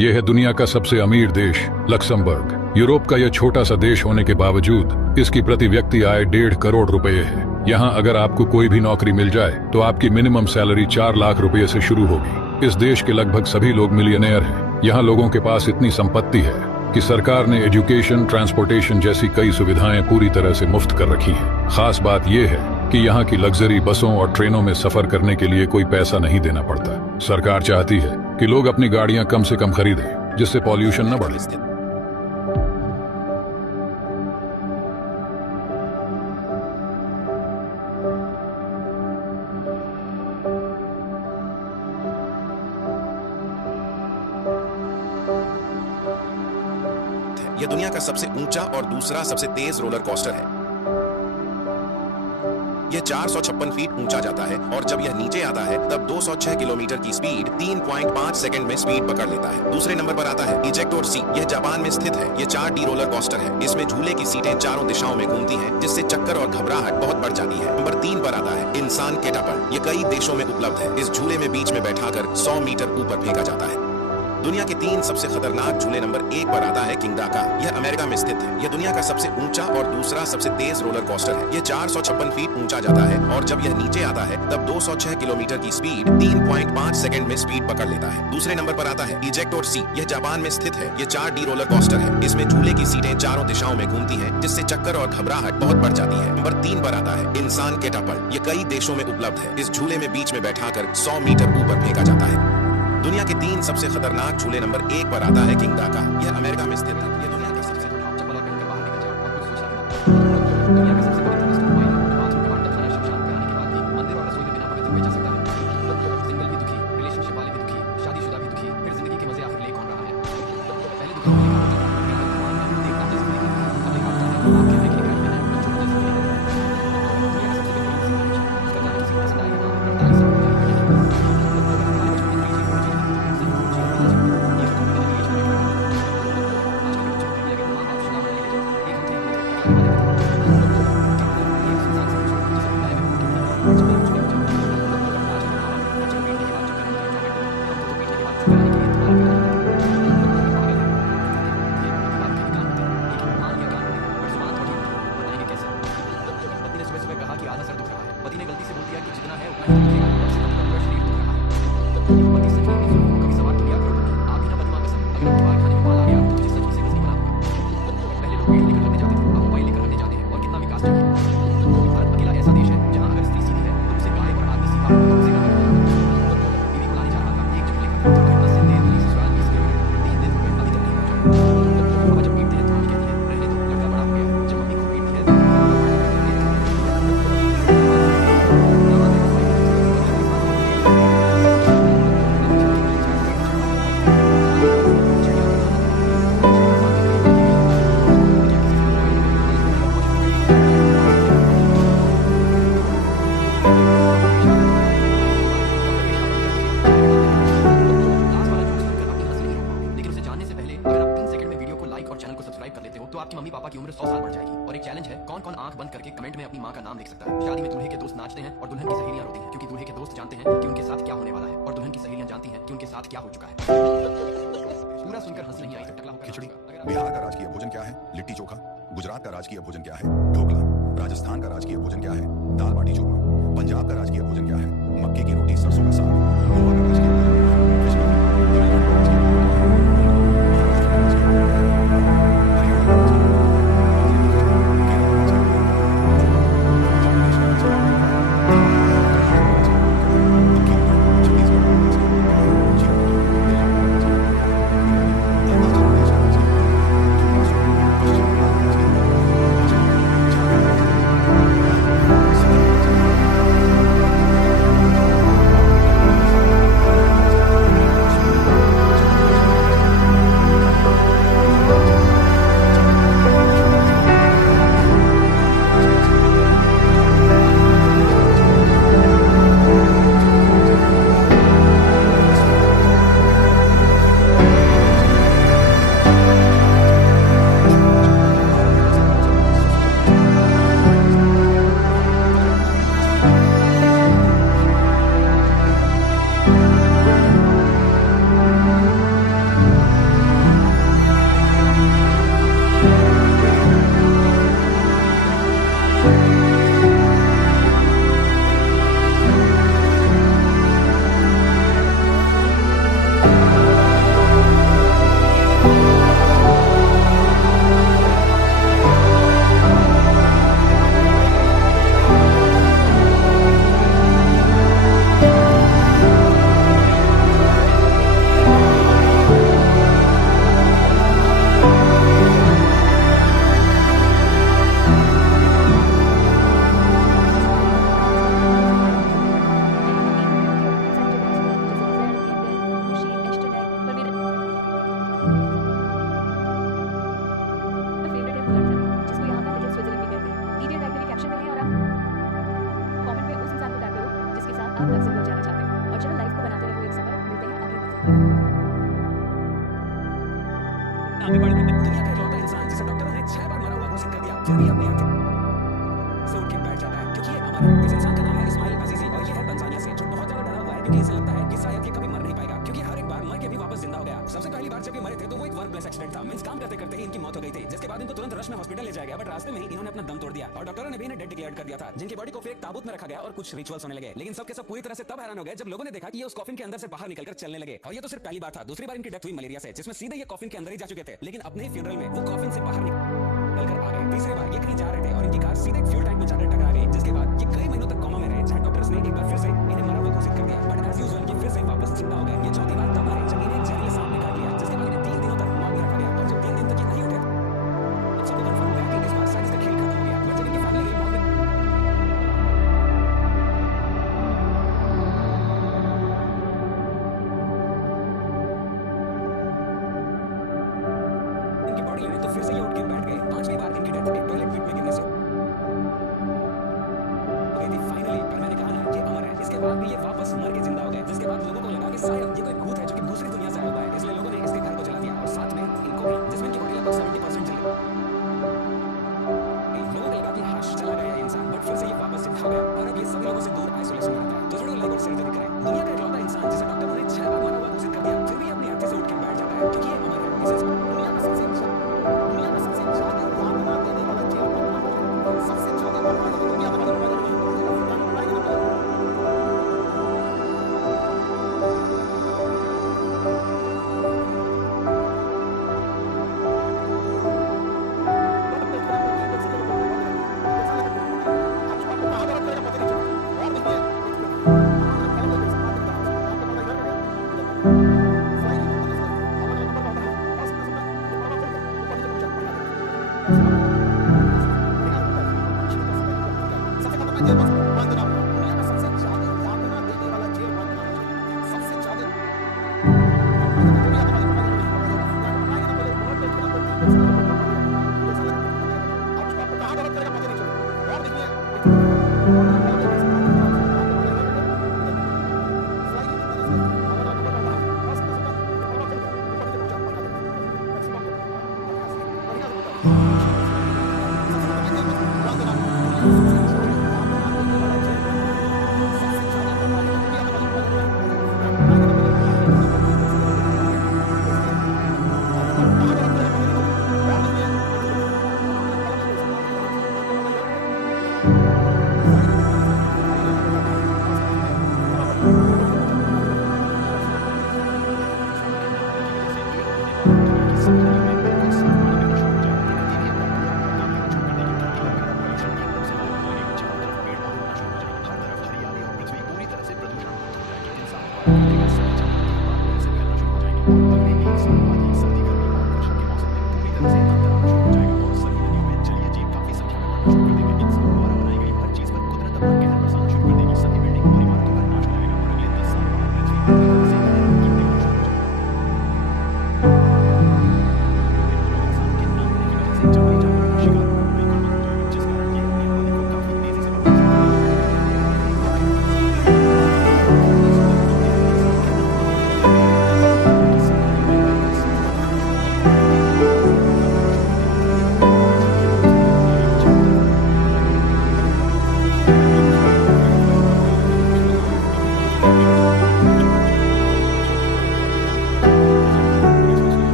यह है दुनिया का सबसे अमीर देश लक्समबर्ग। यूरोप का यह छोटा सा देश होने के बावजूद इसकी प्रति व्यक्ति आय 1.5 करोड़ रुपए है। यहाँ अगर आपको कोई भी नौकरी मिल जाए तो आपकी मिनिमम सैलरी 4 लाख रुपए से शुरू होगी। इस देश के लगभग सभी लोग मिलियनेयर हैं। यहाँ लोगों के पास इतनी संपत्ति है कि सरकार ने एजुकेशन, ट्रांसपोर्टेशन जैसी कई सुविधाएं पूरी तरह से मुफ्त कर रखी हैं। खास बात यह है कि यहाँ की लग्जरी बसों और ट्रेनों में सफर करने के लिए कोई पैसा नहीं देना पड़ता। सरकार चाहती है कि लोग अपनी गाड़ियां कम से कम खरीदें, जिससे पॉल्यूशन न बढ़े। यह दुनिया का सबसे ऊंचा और दूसरा सबसे तेज रोलर कोस्टर है। यह 456 फीट ऊंचा जाता है और जब यह नीचे आता है तब 206 किलोमीटर की स्पीड 3.5 सेकंड में स्पीड पकड़ लेता है। दूसरे नंबर पर आता है इजेक्टोर सी। यह जापान में स्थित है। यह 4D रोलर कोस्टर है। इसमें झूले की सीटें चारों दिशाओं में घूमती हैं, जिससे चक्कर और घबराहट बहुत बढ़ जाती है। नंबर 3 पर आता है इंसान कैटापल्ट। यह कई देशों में उपलब्ध है। इस झूले में बीच में बैठाकर 100 मीटर ऊपर फेंका जाता है। दुनिया के 3 सबसे खतरनाक झूले नंबर 1 पर आता है किंगडाका। यह अमेरिका में स्थित है। यह दुनिया का सबसे ऊंचा और दूसरा सबसे तेज रोलर कोस्टर है। यह 456 फीट ऊंचा जाता है और जब यह नीचे आता है तब 206 किलोमीटर की स्पीड 3.5 सेकंड में स्पीड पकड़ लेता है। दूसरे नंबर पर आता है इजेक्टोर सी। यह जापान में स्थित है। यह 4D रोलर कोस्टर है। इसमें झूले की सीटें चारों दिशाओं में घूमती हैं, जिससे चक्कर और घबराहट बहुत बढ़ जाती है। नंबर 3 पर आता है इंसान कैटापल्ट। यह कई देशों में उपलब्ध है। इस झूले में बीच में बैठाकर 100 मीटर ऊपर फेंका जाता है। दुनिया के 3 सबसे खतरनाक झूले नंबर 1 पर आता है किंगडाका। यह अमेरिका में स्थित है। यह दुनिया का सबसे चप्पल और पहनकर बाहर निकल जाओ और कुछ सोचना मत। दुनिया का सबसे बड़ी थर्मोस्टेट मोबाइल है। बाथरूम का वाटर खाना शमशान कराने के बाद भी मंदिर और रसोई में बिना पवित्र हुए जा सकता है। सिंगल भी दुखी, रिलेशनशिप वाले भी दुखी, शादीशुदा भी दुखी। फिर जिंदगी के मजे आखिर ले कौन रहा है? पहले दुखी होने का देवता जैसे दिखा, अब एक आपदा है आपके आगे निकाल देना है, बच्चों जैसे दिखा। दुनिया का सबसे बड़ी उसका जाना किसी को पसंद आएगा ना, 48 साल आपके मम्मी पापा की उम्र 100 साल बढ़ जाएगी। और एक चैलेंज है, कौन-कौन आंख बंद करके कमेंट में अपनी माँ का नाम लिख सकता है। शादी में दूल्हे के दोस्त नाचते हैं और दुल्हन की सहेलियां रोती हैं, क्योंकि दूल्हे के दोस्त जानते हैं कि उनके साथ क्या होने वाला है और दुल्हन की सहेलियां जानती हैं कि उनके साथ क्या हो चुका है। पूरा सुनकर हंसी नहीं आई तो टकला होकर खिचड़ी। बिहार का राजकीय भोजन क्या है? लिट्टी चोखा। गुजरात का राजकीय भोजन क्या है? ढोकला। राजस्थान का राजकीय भोजन क्या है? दाल बाटी चूरमा। पंजाब का राजकीय भोजन क्या है? मक्के की रोटी सरसों का साग। गोवा का राजकीय भोजन क्या है? Fish curry. तमिलनाडु का राजकीय भोजन क्या है? महाराष्ट्र का राजकीय भोजन क्या है? हरियाणा का राजकीय भोजन क्या है? केरल का राजकीय भोजन क्या है? उत्तर प्रदेश का राजकीय भोजन क्या है? कर्नाटक का राजकीय भोजन क्या है? अब की बार छत्तीसगढ़ का राजकीय भोजन क्या है? जीरा दिल्ली का राजकीय भोजन क्या है? अरंडी उत्तर प्रदेश का राजकीय भोजन क्या है? महाराष्ट्र पश्चिम बंगाल का राजकीय भोजन क्या है? झारखंड झारखंड का राजकीय भोजन क्या है? सिक्किम का राजकीय भोजन क्या है? आगे बढ़ गए। दुनिया का इकलौता इंसान जिसे डॉक्टरों ने 6 बार मरा हुआ घोषित कर दिया, फिर भी अपनी आंखें से उठ के बैठ जाता है क्योंकि ये अमर है। इस इंसान का नाम है इस्माइल अजीजी और ये है तंजानिया से, जो बहुत ज्यादा डरा हुआ है क्योंकि इसे लगता है कि शायद ये कभी मर नहीं पाएगा, क्योंकि हर एक बार मर के भी वापस जिंदा हो गया। सबसे पहली बार जब ये मरे थे तो वो एक वर्क प्लेस एक्सीडेंट था, मींस काम करते करते ही इनकी मौत हो गई थी, जिसके बाद इनको तुरंत रश में हॉस्पिटल ले जाया गया, बट रास्ते में ही इन्होंने अपना दम तोड़ दिया और डॉक्टरों ने भी इन्हें डेड डिक्लेयर कर दिया था, जिनकी बॉडी को फिर एक ताबूत में रखा गया और कुछ रिचुअल्स होने लगे। लेकिन सबके सब पूरी तरह से तब हैरान हो गए जब लोगों ने देखा कि ये उस कॉफिन के अंदर से बाहर निकलकर चलने लगे। और ये तो सिर्फ पहली बार था, दूसरी बार इनकी डेथ हुई मलेरिया से, जिसमें सीधे ये कॉफिन के अंदर ही जा चुके थे, लेकिन अपने ही फ्यूनरल में वो कॉफिन से बाहर निकलकर आ गए। तीसरी बार ये कहीं जा रहे थे और इनकी कार सीधे एक फ्यूल टैंक में जाकर टकरा गई, जिसके बाद ये कई महीनों तक कोमा में रहे, जहां डॉक्टर्स ने एक बार फिर से इन्हें मरा हुआ घोषित कर दिया, बट एज यूजुअल ये फिर से वापस जिंदा हो गए। ये चौथी बार तब मरे जब इन्हें जहरीले सांप ने काट लिया, जिसके बाद इन्हें 3 दिनों तक मौत में रखा गया और जब 3 दिन तक ये नहीं उठे तब सबको कंफर्म हो गया कि इस बार शायद इसका खेल खत्म हो गया। बट जब इनकी फैमिली मौत में इनकी बॉडी लेने तो फिर से ये उठ के बैठ गए। 5वीं बार इनकी डेथ एक टॉयलेट पिट में गिरने से फाइनली, पर मैंने कहा ना ये अमर है, इसके बाद भी ये वापस मर के जिंदा हो गए, जिसके बाद लोगों को लगा कि शायद ये कोई भूत है जो कि दूसरी दुनिया से आया हुआ है, इसलिए लोगों ने इसके घर को जला दिया और साथ में इनको भी, जिसमें इनकी बॉडी लगभग 70% जल गई। लोगों को लगा कि हाश चला गया ये इंसान, बट फिर से ये वापस जिंदा हो गया और अब ये सभी लोगों से दूर आइसोलेशन में रहता है। तो थोड़ा लाइक और शेयर जरूर करें। दुनिया का इकलौता इंसान जिसे डॉक्टरों ने 6 बार मरा हुआ घोषित कर दिया, फिर भी अपनी आंखें से उठ के बैठ जाता है क्योंकि ये अमर है। दुनिया में सबसे ज्यादा यातना देने वाला जेल बनना, सबसे ज्यादा बर्बादी दुनिया में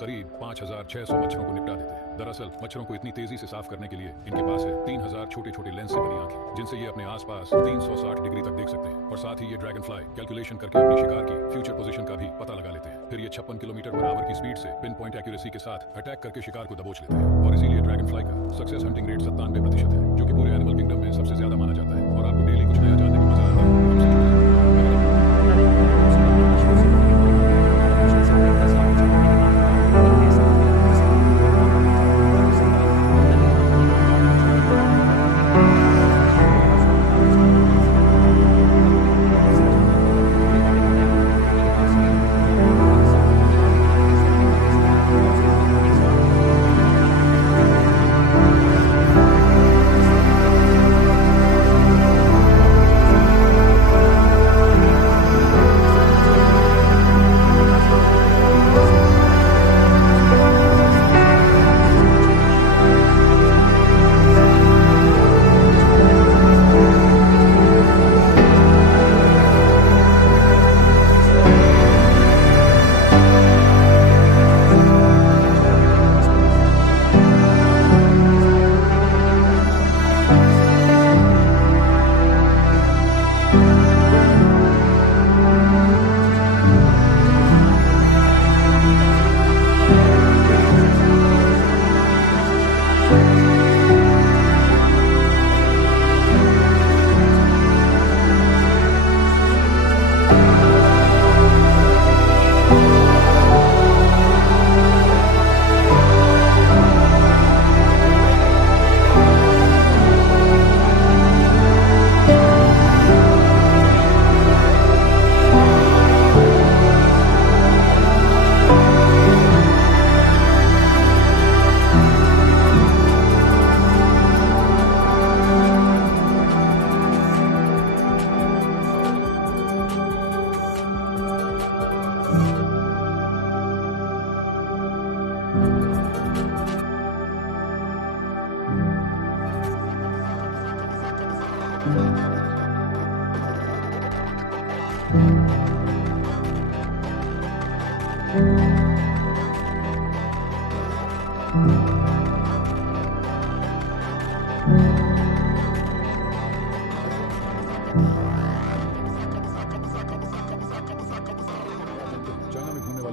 करीब 5,600 मच्छरों को निपटा देते हैं। दरअसल मच्छरों को इतनी तेजी से साफ करने के लिए इनके पास है 3,000 छोटे छोटे लेंस से बनी आंखें, जिनसे ये अपने आसपास 360 डिग्री तक देख सकते हैं। और साथ ही ये ड्रैगन फ्लाई कैलकुलेशन करके अपनी शिकार की फ्यूचर पोजीशन का भी पता लगा लेते हैं। फिर ये 56 किलोमीटर/आवर की स्पीड से पिन पॉइंट एक्यूरेसी के साथ अटैक करके शिकार को दबोच लेते हैं। और इसीलिए ड्रैगन फ्लाई का सक्सेस हंटिंग रेट 97% है, जो कि पूरे एनिमल किंगडम में सबसे ज्यादा माना जाता है। और आपको डेली कुछ नया जानने में मजा आता है। हमसे जुड़े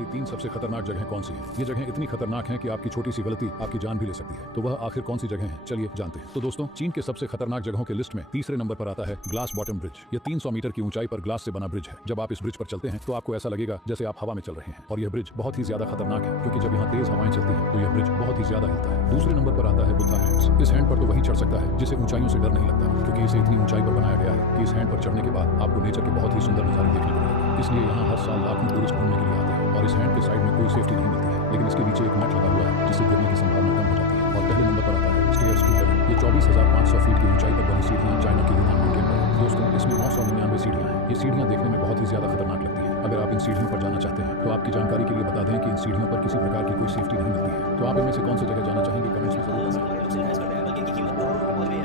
3 सबसे खतरनाक जगह कौन सी है। ये जगह इतनी खतरनाक है कि आपकी छोटी सी गलती आपकी जान भी ले सकती है। तो वह आखिर कौन सी जगह है, चलिए जानते हैं। तो दोस्तों, चीन के सबसे खतरनाक जगहों के लिस्ट में तीसरे नंबर पर आता है ग्लास बॉटम ब्रिज। ये 300 मीटर की ऊंचाई पर ग्लास से बना ब्रिज है। जब आप इस ब्रिज पर चलते हैं तो आपको ऐसा लगेगा जैसे आप हवा में चल रहे हैं। और यह ब्रिज बहुत ही ज्यादा खतरनाक है क्योंकि जब यहाँ तेज हवाएं चलती हैं तो यह ब्रिज बहुत ही ज्यादा हिलता है। दूसरे नंबर पर आता है बुद्धा हैंड्स। इस हैंड पर तो वही चढ़ सकता है जिसे ऊंचाइयों से डर नहीं लगता, क्योंकि इसे इतनी ऊंचाई पर बनाया गया है कि इस हैंड पर चढ़ने के बाद आपको नेचर के बहुत ही सुंदर नजारे देखने को मिलेंगे। इसलिए यहाँ हर साल लाखों टूरिस्ट घूमने के लिए आते हैं। और इस हैंड के साइड में कोई सेफ्टी नहीं मिलती है, लेकिन इसके नीचे एक नट लगा हुआ है जिससे गिरने की संभावना कम हो जाती है। और पहले नंबर पर आता है स्टेयर्स टू हेवन। ये 24,500 फीट की ऊंचाई पर बनी सीढ़ियां चाइना के यूनान माउंटेन पर है। दोस्तों, इसमें 999 सीढ़ियां हैं। ये सीढ़ियां देखने में बहुत ही ज्यादा खतरनाक लगती हैं। अगर आप इन सीढ़ियों पर जाना चाहते हैं तो आपकी जानकारी के लिए बता दें कि इन सीढ़ियों पर किसी प्रकार की कोई सेफ्टी नहीं मिलती है। तो आप इनमें से कौन सी जगह जाना चाहेंगे, कमेंट्स में जरूर बताएं।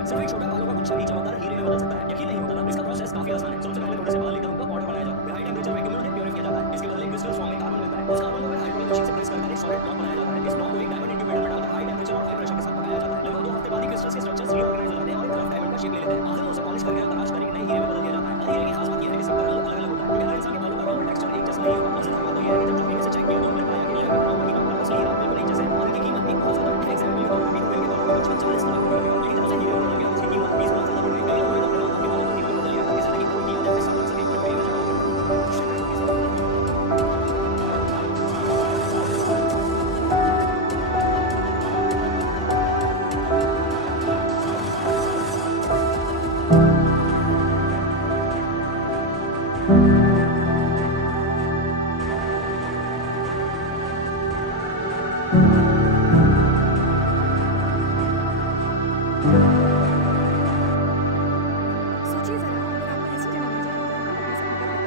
सिर्फ एक छोटा बालों का गुच्छा भी चमकदार हीरे में बदल सकता है। यकीन नहीं होता ना, इसका प्रोसेस काफी आसान है। सबसे पहले थोड़े से बाल लेकर उनका पाउडर बनाया जाता है। हाई टेंपरेचर वैक्यूम में उन्हें प्योरीफाई किया जाता है। इसके बाद एक क्रिस्टल फॉर्म में कार्बन मिलता है। उस कार्बन को हाइड्रोलिक मशीन से प्रेस करके एक सॉलिड ब्लॉक बनाया जाता है। इस ब्लॉक को एक डायमंड इंक्यूबेटर में डालकर हाई टेंपरेचर और हाई प्रेशर के साथ पकाया जाता है। लगभग 2 हफ्ते बाद ही क्रिस्टल्स के स्ट्रक्चर्स रीऑर्गेनाइज हो जाते हैं और एक रफ डायमंड का शेप ले लेते हैं। आखिर में उसे पॉलिश करके तराश करके नए हीरे में बदल दिया जाता है। हीरे की खास बात यह है कि सबका रंग अलग-अलग होता है, क्योंकि हर इंसान के बालों का रंग और टेक्सचर एक जैसा नहीं होता। मजेदार बात तो यह है कि जब हीरे से चेक किया तो हमने पाया कि लेयर का वही कपड़ा असली हीरा बिल्कुल एक जैसा है। और इनकी कीमत भी बहुत ज्यादा है। एग्जैक्टली तो भी हुए के बालों का कुछ 40 लाख रुपए का, लेकिन जब से हीरे होने लगे उसकी कीमत 20 गुना ज्यादा बढ़ गई। कई लोगों ने अपने बालों को हीरे में बदल लिया ताकि जिंदगी भर उनकी यादें साथ सके, पर हीरे में सोचिए जरा, अगर आपको ऐसी जगह मिल जाए जहाँ आप अपने सपने का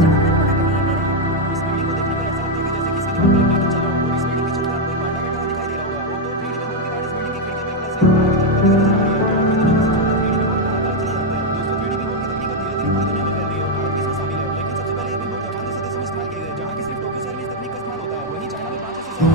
जहाँ हर कोना गली ये मेरा है। इस बिल्डिंग को देखने पर ऐसा लगता है कि जैसे किसी दीवार पर एक टाइटल चल रहा हो और इस बिल्डिंग की छत पर कोई पांडा बैठा हुआ दिखाई दे रहा होगा। वो तो 3D में घूम के कारण इस बिल्डिंग की खिड़कियां बिल्कुल असली दुनिया की तरफ नजर आ रही है। तो अपने दिनों में सोचो 3D में कहाँ कहाँ चले जाते हैं। दोस्तों, 3D में की तकनीक धीरे धीरे पूरी दुनिया में फैल रही है और भारत भी इसमें शामिल है। लेकिन सबसे पहले ये बिल्कुल जापान जैसे देशों में इस्तेमाल किए गए, जहाँ की सिर्फ टोक्यो शहर में इस तकनीक का इस्तेमाल होता है। वहीं चाइना में 5 से 7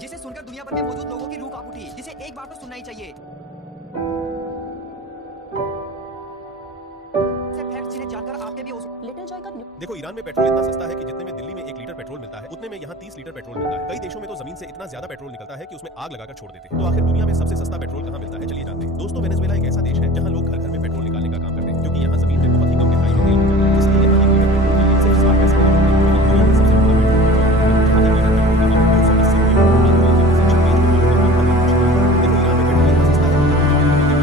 जिसे सुनकर दुनिया भर में मौजूद लोगों की रूह कांप उठी, जिसे एक बार तो सुनना ही चाहिए। जिन्हें जानकर आपके भी लिटिल जॉय का देखो, ईरान में पेट्रोल इतना सस्ता है कि जितने में दिल्ली में 1 लीटर पेट्रोल मिलता है उतने में यहाँ 30 लीटर पेट्रोल मिलता है। कई देशों में तो जमीन से इतना ज्यादा पेट्रोल निकलता है कि उसमें आग लगाकर छोड़ देते हैं। तो आखिर दुनिया में सबसे सस्ता पेट्रोल कहाँ मिलता है, चलिए जानते हैं। दोस्तों, वेनेजुएला एक ऐसा देश है जहाँ लोग घर घर में पेट्रोल निकालने का काम करते हैं, क्योंकि यहाँ जमीन में बहुत ही कम गहराई में तेल मिल जाता है। इसलिए यहाँ 1 लीटर पेट्रोल के लिए सिर्फ 60 पैसे का पेट्रोल है। दुनिया में सबसे महंगा पेट्रोल जहाँ 1 लीटर पेट्रोल का दाम 280 रुपये देखो, ईरान में पेट्रोल इतना सस्ता है कि जितने में 1 लीटर पेट्रोल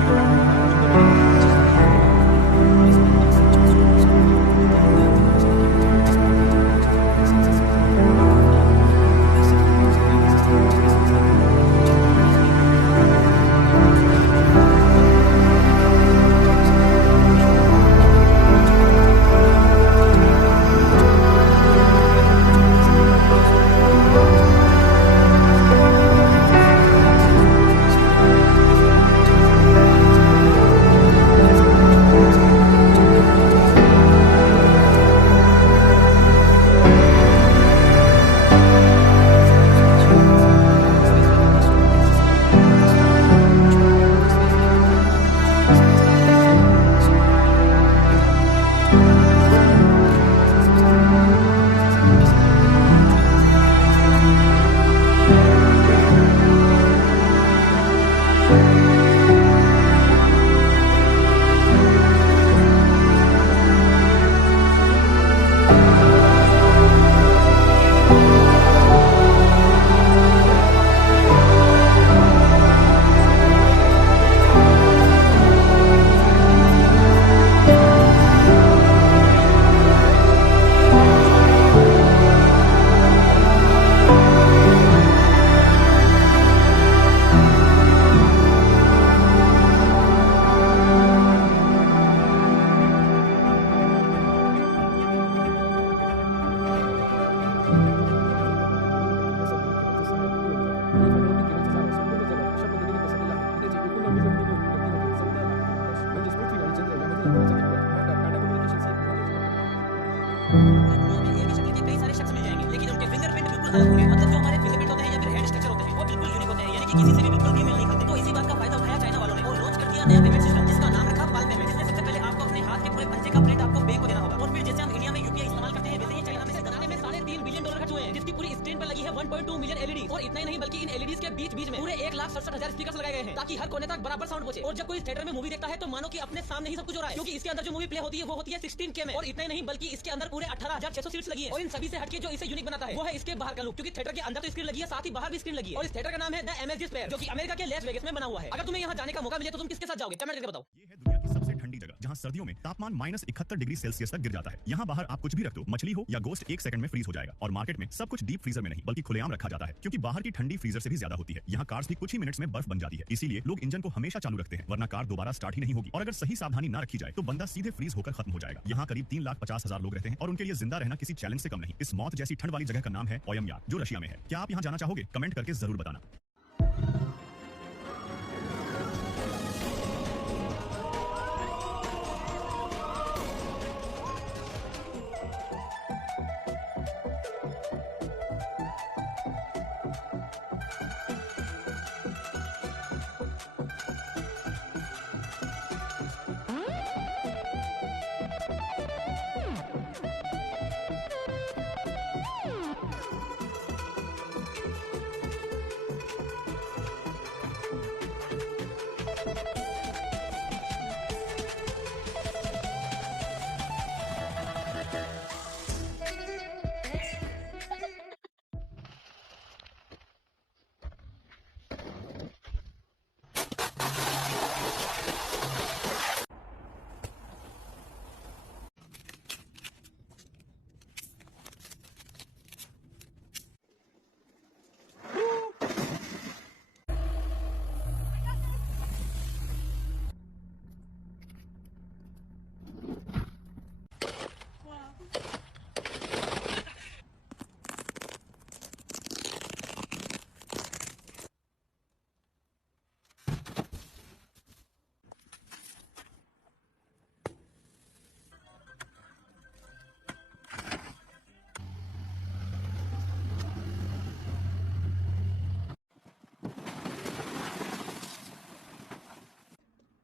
कहाँ रखोगे? मतलब जो हमारे फिलामेंट होते हैं या फिर हेड स्ट्रक्चर होते हैं वो बिल्कुल यूनिक होते हैं, यानी कि किसी से भी बिल्कुल भी मेल नहीं खाते। तो इसी बात का फायदा उठाया चाइना वालों ने और लॉन्च कर दिया नया पेमेंट सिस्टम जिसका नाम रखा पाल पेमेंट। जिसमें सबसे पहले आपको अपने हाथ के पूरे पंजे का प्रिंट आपको बैंक को देना होगा और फिर जैसे हम इंडिया में यूपीआई इस्तेमाल करते हैं वैसे ही चाइना में इसे बनाने में $3.5 बिलियन खर्च हुए हैं, जिसकी पूरी स्क्रीन पर लगी है 1.2 मिलियन एलईडी। और इतना ही नहीं बल्कि इन एलईडीज के बीच बीच में पूरे 1,67,000 स्पीकर्स लगाए गए हैं ताकि हर कोने तक बराबर साउंड पहुंचे। और जब कोई थिएटर में मूवी देखता है तो मानो कि अपने सामने ही सब कुछ हो रहा है, क्योंकि इसके अंदर जो मूवी प्ले होती है वो होती है 16K में। और इतना ही नहीं बल्कि इसके अंदर पूरे 18,600 सीट्स लगी है। और इन सभी से हटके जो इसे यूनिक बनाता है वो है इसके बाहर का लुक, क्योंकि थिएटर के अंदर तो स्क्रीन लगी है साथ ही बाहर भी स्क्रीन लगी है। और इस थिएटर का नाम है द एमएसजी स्क्वायर, जो कि अमेरिका के लेस वेगस में बना हुआ है। अगर तुम्हें यहाँ जाने का मौका मिले तो तुम किसके साथ जाओगे? कमेंट करके बताओ। ये है दुनिया की सबसे ठंडी जगह जहां सर्दियों में तापमान -71 डिग्री सेल्सियस तक गिर जाता है। यहाँ बाहर आप कुछ भी रख दो, मछली हो या गोश्त 1 सेकंड में फ्रीज हो जाएगा। और मार्केट में सब कुछ डीप फ्रीजर में नहीं बल्कि खुलेआम रखा जाता है, क्योंकि बाहर की ठंडी फ्रीजर से भी ज्यादा होती है। यहाँ कार्स भी कुछ ही मिनट्स में बर्फ बन जाती है, इसीलिए लोग इंजन को हमेशा चालू रखते हैं, वरना कार दोबारा स्टार्ट ही नहीं होगी। और अगर सही सावधानी न रखी जाए तो बंदा सीधे फ्रीज होकर खत्म हो जाएगा। यहाँ करीब 3,50,000 लोग रहते हैं और उनके लिए जिंदा रहना किसी चैलेंज से कम नहीं। इस मौत जैसी ठंड वाली जगह का नाम है ओयमयार, जो रशिया में है। क्या आप यहाँ जाना चाहोगे? कमेंट करके जरूर बताना।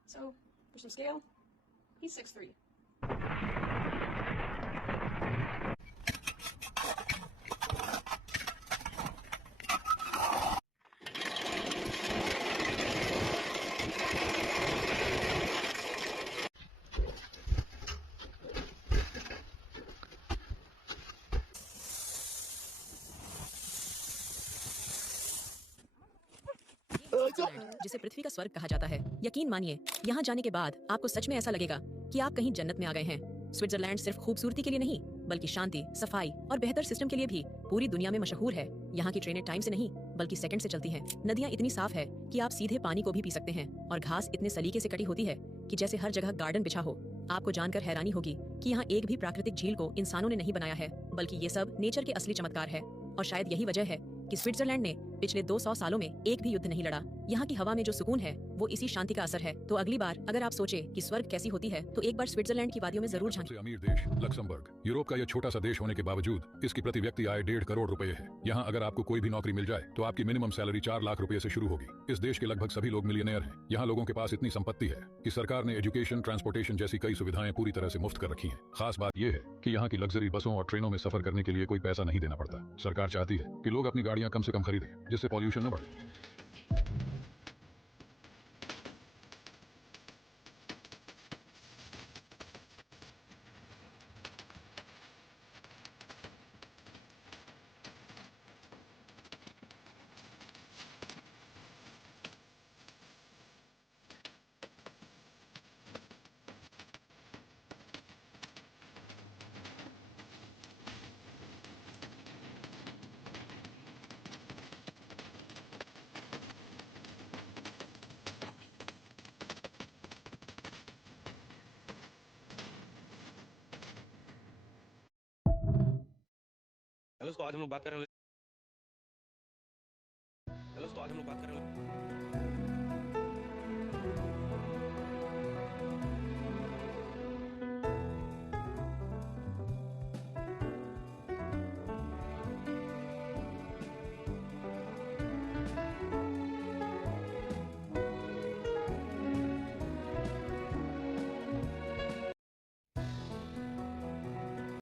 So, for some scale, he's 6'3". Switzerland, जिसे पृथ्वी का स्वर्ग कहा जाता है। यकीन मानिए, यहाँ जाने के बाद आपको सच में ऐसा लगेगा कि आप कहीं जन्नत में आ गए हैं। स्विट्जरलैंड सिर्फ खूबसूरती के लिए नहीं बल्कि शांति, सफाई और बेहतर सिस्टम के लिए भी पूरी दुनिया में मशहूर है। यहाँ की ट्रेनें टाइम से नहीं बल्कि सेकंड से चलती हैं। नदियाँ इतनी साफ है कि आप सीधे पानी को भी पी सकते हैं और घास इतने सलीके से कटी होती है कि जैसे हर जगह गार्डन बिछा हो। आपको जानकर हैरानी होगी कि यहाँ एक भी प्राकृतिक झील को इंसानों ने नहीं बनाया है, बल्कि ये सब नेचर के असली चमत्कार है। और शायद यही वजह है कि स्विट्जरलैंड ने पिछले 200 सालों में एक भी युद्ध नहीं लड़ा। यहाँ की हवा में जो सुकून है वो इसी शांति का असर है। तो अगली बार अगर आप सोचे कि स्वर्ग कैसी होती है तो एक बार स्विट्जरलैंड की वादियों में जरूर झांकिए। सबसे अमीर देश लक्समबर्ग। यूरोप का यह छोटा सा देश होने के बावजूद इसकी प्रति व्यक्ति आय 1.5 करोड़ रुपए है। यहाँ अगर आपको कोई भी नौकरी मिल जाए तो आपकी मिनिमम सैलरी 4 लाख रुपए से शुरू होगी। इस देश के लगभग सभी लोग मिलियनेयर हैं। यहाँ लोगों के पास इतनी संपत्ति है कि सरकार ने एजुकेशन, ट्रांसपोर्टेशन जैसी कई सुविधाएं पूरी तरह से मुफ्त कर रखी हैं। खास बात यह है कि यहाँ की लग्जरी बसों और ट्रेनों में सफर करने के लिए कोई पैसा नहीं देना पड़ता। सरकार चाहती है कि लोग अपनी गाड़ियां कम से कम खरीदें, जिससे पॉल्यूशन न बढ़े। हेलो, तो आज हम लोग बात कर रहे हैं